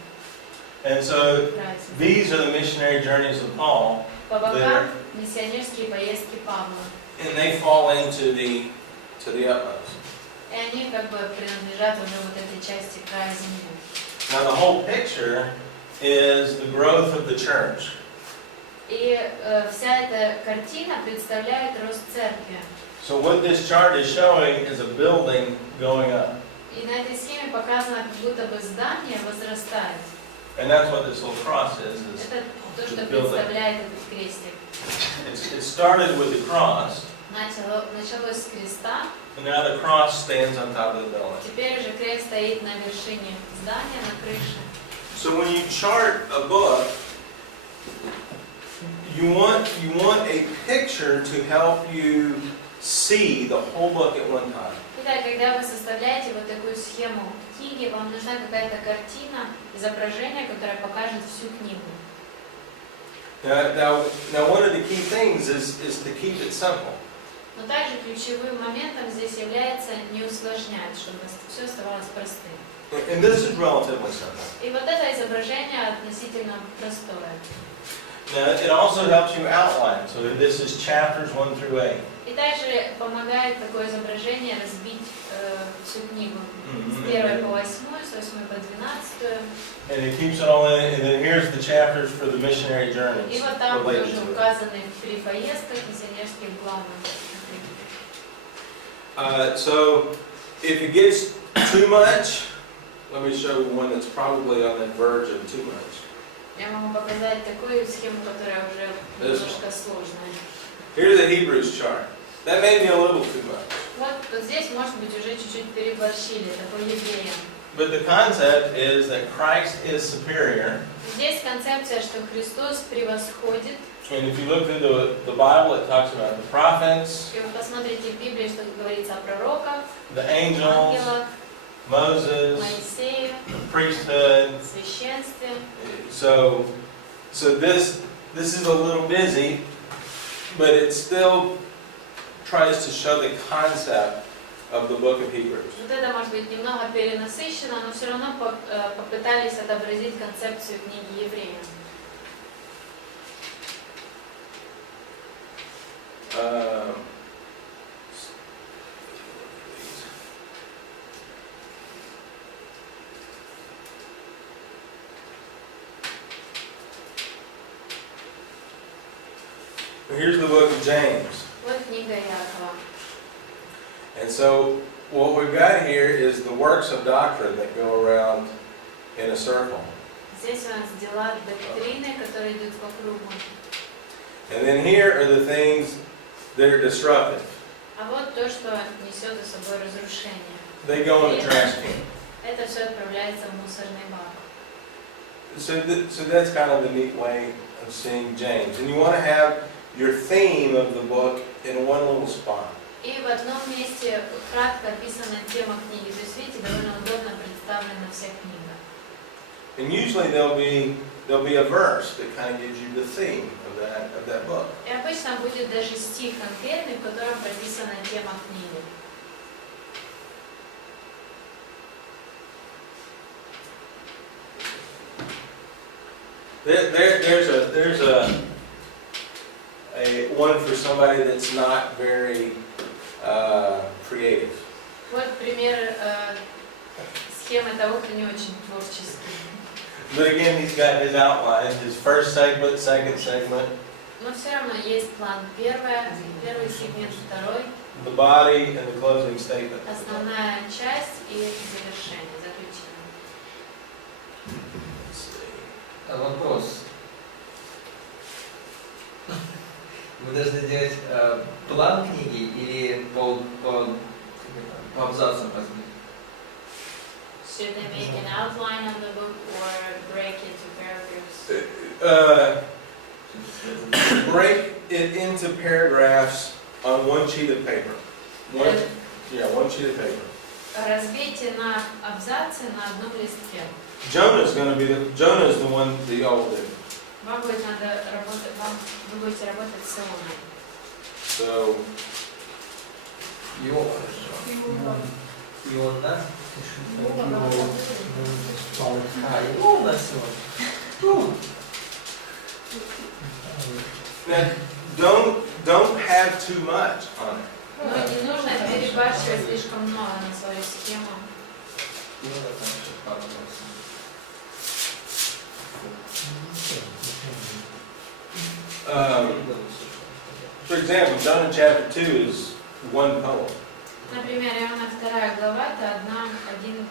And so Край земли. these are the missionary journeys of Paul. По бокам миссионерские поездки Павла. And they fall into the utmost. И они как бы принадлежат уже вот этой части края земли. Now the whole picture is the growth of the church. И вся эта картина представляет рост церкви. So what this chart is showing is a building going up. И на этой схеме показано, как будто бы здание возрастает. And that's what this little cross is Это то, что the building. представляет этот крестик. It started with the cross, Началось с креста, and now the cross stands on top of the building. теперь же крест стоит на вершине здания, на крыше. So when you chart a book, you want a picture to help you see the whole book at one time. Итак, когда вы составляете вот такую схему книги, вам нужна какая-то картина, изображение, которое покажет всю книгу. Now one of the key things is to keep it simple. Но также ключевым моментом здесь является не усложнять, чтобы все оставалось простым. And this is relatively simple. И вот это изображение относительно простое. Now, it also helps you outline. So this is chapters 1 through 8. И также помогает такое изображение разбить всю книгу. С 1 по 8, с 8 по 12. And it keeps it all in, and then here's the chapters for the missionary И journeys вот там related тоже to it. указаны при поездках миссионерских главных. So if it gets too much, let me show you one that's probably on the verge of too much. Я могу показать такую схему, которая уже немножко сложная. Here's a Hebrews chart. That may be a little too much. Вот здесь, может быть, уже чуть-чуть переборщили, такой евреям. But the concept is that Christ is superior. Здесь концепция, что Христос превосходит. And if you look through the Bible, it talks about the prophets, И вы посмотрите в Библии, что говорится о пророках, the angels, ангелах, Moses, Моисее, the priesthood. священстве. So this is a little busy, but it still tries to show the concept of the book of Hebrews. Вот это может быть немного перенасыщено, но все равно попытались отобразить концепцию книги Евреям. Here's the book of James. Вот книга Иакова. And so what we've got here is the works of doctrine that go around in a circle. Здесь у нас дела доктрины, которые идут по кругу. And then here are the things that are disruptive. А вот то, что несет за собой разрушение. They go in the trash can. Это все отправляется в мусорный бак. So that's kind of the neat way of seeing James. And you want to have your theme of the book in one little spot. И в одном месте кратко описана тема книги. То есть, видите, довольно удобно представлена вся книга. And usually there'll be a verse that kind of gives you the theme of that book. И обычно будет даже стих конкретный, в котором прописана тема книги. There's a one for somebody that's not very creative. Вот пример схемы того, кто не очень творческий. But again, he's got his outline, his first segment, second segment, Но все равно есть план. Первый сегмент, второй, the body, and the closing statement. основная часть и завершение, заключение. Let's see. Вопрос. Мы должны делать план книги или по абзацам разбить? Should they make an outline of the book or break into paragraphs? Break it into paragraphs on one sheet of paper. One sheet of paper. Разбейте на абзацы на одном листке. Jonah is the one that y'all will do. Вам будет надо работать, вы будете работать с Ионой. So, Иона. Иона сегодня. now, don't have too much on it. Но не нужно перебарщивать слишком много на свою схему. Иона там еще пару раз. For example, Jonah chapter 2 is one poem. Например, Иоанна 2 глава – это один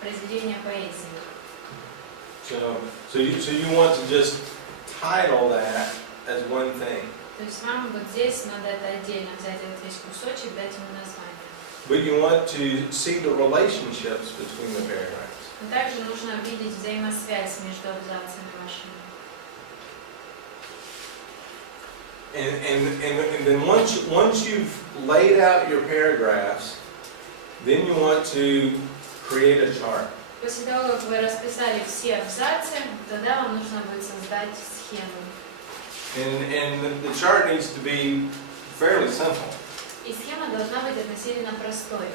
произведение поэзии. So you want to just title that as one thing. То есть вам вот здесь надо это отдельно взять этот весь кусочек, дать ему название. But you want to see the relationships between the paragraphs. Но также нужно видеть взаимосвязь между абзацами вашими. And then once you've laid out your paragraphs, then you want to create a chart. После того, как вы расписали все абзацы, тогда вам нужно будет создать схему. And the chart needs to be fairly simple. И схема должна быть относительно простой.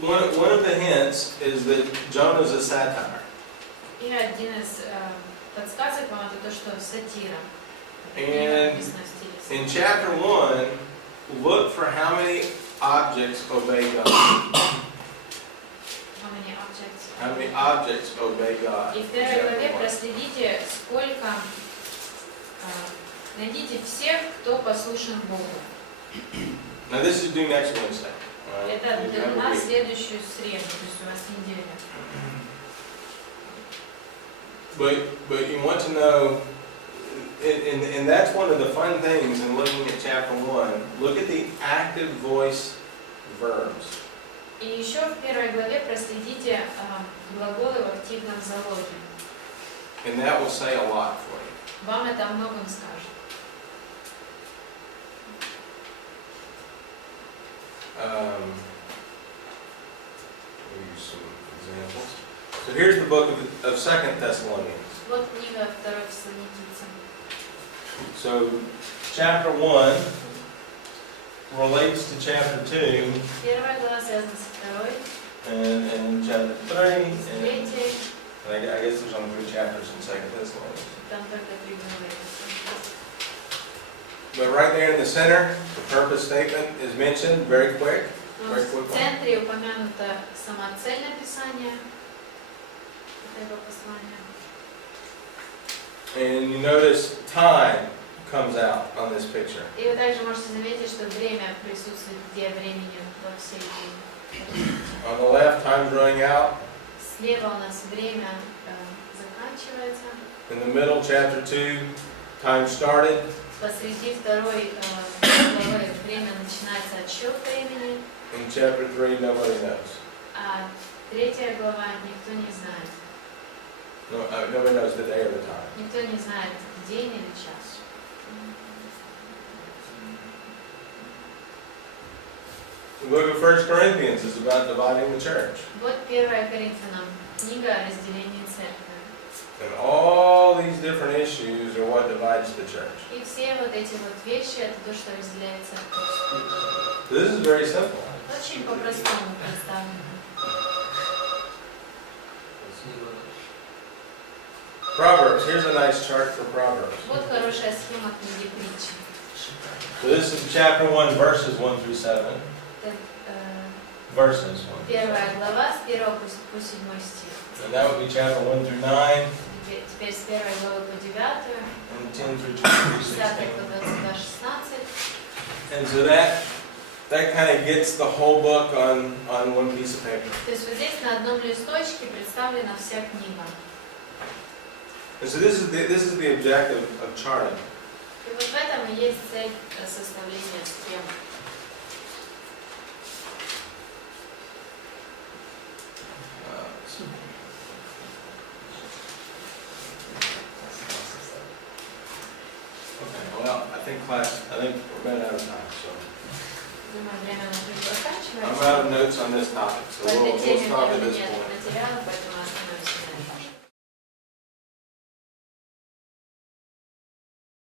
One of the hints is that Jonah is a satire. И один из подсказок вам это то, что сатира. And Написано в стиле in сатира. chapter 1, look for how many objects obey God. How many objects? How many objects obey God. И в первой главе проследите, сколько, найдите всех, кто послушен Богу. Now this is due next Wednesday. Это You для have a нас week. следующую среду, то есть у вас неделя. But you want to know, and that's one of the fun things in looking at chapter 1. Look at the active voice verbs. И еще в первой главе проследите глаголы в активном залоге. And that will say a lot for you. Вам это о многом скажет. We'll use some examples. So here's the book of 2 Thessalonians. Вот книга 2 Фессалоникийцам. So chapter 1 relates to chapter 2 Первая глава связана со второй, and chapter 3 с and третьей, I guess there's only 3 chapters in 2 Thessalonians. там только 3 главы. But right there in the center, the purpose statement is mentioned very quick. Но в центре упомянута сама цель написания этого послания. And you notice time comes out on this picture. И вы также можете заметить, что время присутствует где времени во всей этой. On the left, time's running out. Слева у нас время заканчивается. In the middle, chapter 2, time started. Посреди второй главы время начинается отсчет времени, In chapter 3, nobody knows. а третья глава никто не знает. No, nobody knows the day or the time. Никто не знает день или час. The book of 1 Corinthians is about dividing the church. Вот 1 Коринфянам, книга о разделении церкви. And all these different issues are what divides the church. И все вот эти вот вещи, это то, что разделяет церковь. This is very simple. Очень по-простому представлено. Proverbs, here's a nice chart for Proverbs. Вот хорошая схема книги притчи. So this is chapter 1, verses 1 through 7. Это, Verses 1 through 7. первая глава с 1 по 7 стих. And that would be chapter 1 through 9, Теперь с 1 главы по 9, and 10 through 2 с 10 по 22, 16. And so that kind of gets the whole book on one piece of paper. То есть вот здесь на одном листочке представлена вся книга. And so this is the objective of charting. И вот в этом и есть цель составления схемы. Okay, well, I think we're running out of time, so Думаю, время уже I'm заканчивается. out of notes on this topic, so По we'll этой теме у stop меня at this нет point. материала, поэтому